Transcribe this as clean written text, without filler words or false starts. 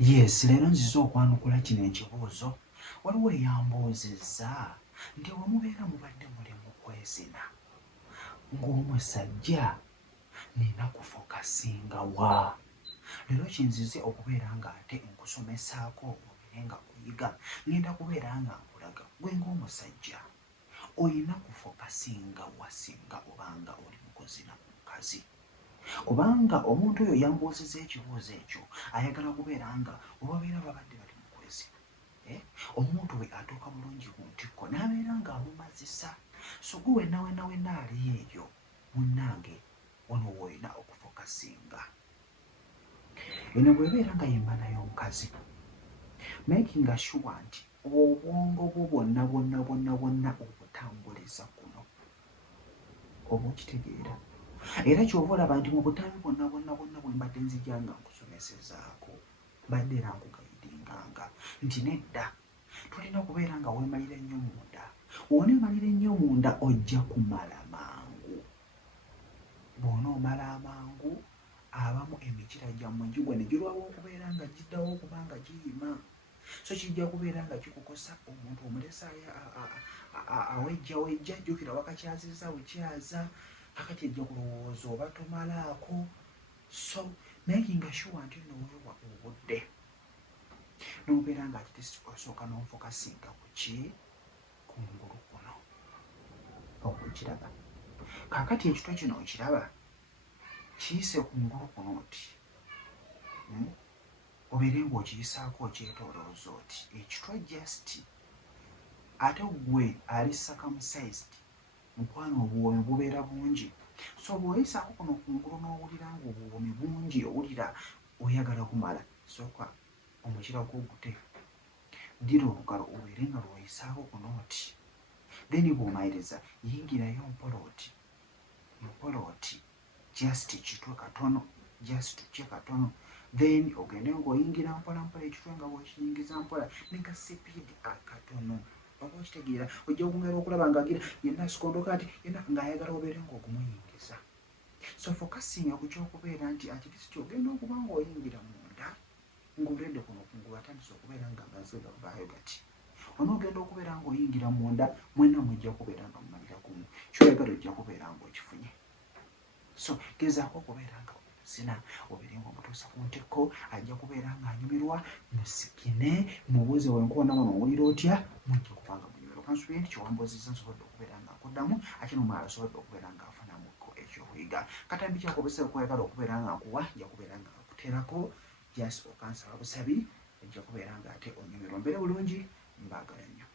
Yes, leero nzize okwanukula kino ekibuuzo. Waliwo eyambuuzizza nti bwe mubeera mubadde muli mu kwezina ng'omusajja nina kufokasinga wa? Leero kinzize okubeera nga ate nkusomesaako obire nga kuyiga ngenda kubeera nga nkulaga gwe ng'omusajja oyina kufokasinga wa singa obanga oli mu kuzina omukazi. Kubanga omuntu oyo yambuuzizza ekibuuzo ekyo ayagala kubeera nga olwabeera babadde bali mu kwezina omuntu we atuuka bulungi ku ntikko n'abeera ng'amumazisa. So gwe wenna ali eyo munnange wano w'olina okufokasinga. Eno bw'ebeera nga yemmana y'omukazi making sure nti obwongo bwo bwonna obutambuliza kuno oba okitegeera. Era ky'ova olaba nti mu butambi bwonna bwe mbadde nzija nga nkusomesezaako mbadde era nkugayidinganga nti nedda tulina okubeera nga weemalira ennyo munda. W'oneemalira ennyo munda ojja kumala mangu. Bw'onoomala amangu abamu emikira gyammwe gigwa ne girwawo okubeera nga giddawo okuba nga giyima. So kijja kubeera nga kikukosa omuntu omulesa awejja jjukira wakakyazizza bukyaza kakati ejja kulowooza oba tomalaako. So making sure nti nno weewa obudde n'obeera nga kitisi osooka n'ofokasinga ku ki? Kungulu kuno okukiraba. Kaakati ekitwa kino okiraba kiyise kungulu kuno oti obeere ng'okiyisaako okyetoolooza oti ekitwa just ate gwe ali circumcised mukwano obuwoomi bubeera bungi. So bw'oyisaako kuno kungulu n'owulira ng'obuwoomi bungi owulira oyagala kumala sooka omukira gw'ogute ddira olugalo obeere nga lw'oyisaako kuno oti then bw'omaliriza yingirayo mpola oti just kitwe katono just tukye katono then ogende ng'oyingira mpola ekitwe nga bw'okiyingiza mpola ne ka sipiidi akatono. Oba okitegeera ojja kugenda okulaba ng'agira yenna asikondoka ati yenna ng'ayagala obeere ng'okumuyingiza. So fokasinga ku kyokubeera nti atikisiti ogenda okuba ng'oyingira munda ng'oledde kuno kungulu atandise okubeera ng'amazzi gavaayo gati. Onoogenda okubeera ng'oyingira munda mwenna mujja kubeera nga mumalira kumu kyoyagala ojja kubeera ng'okifunye. So gezaako okubeera nga zina obeere ng'omutuusa ku ntikko ajja kubeera ng'anyumirwa musikine mubuuze wenkuwona wano owulira otya mujja kuba nga munyumirwa. Kansubire nti kyewambuuzizza nsobodde okubeera nga nkuddamu ate n'omulala asobodde okubeera ng'afunamuko ekyokuyiga. Katambi kyakobesa okwagala okubeera nga nkuwa nja kubeera nga nkuteerako just okansaba busabi ojja kubeera nga ate onyumirwa. Mbeere bulungi mbaagala nnyo.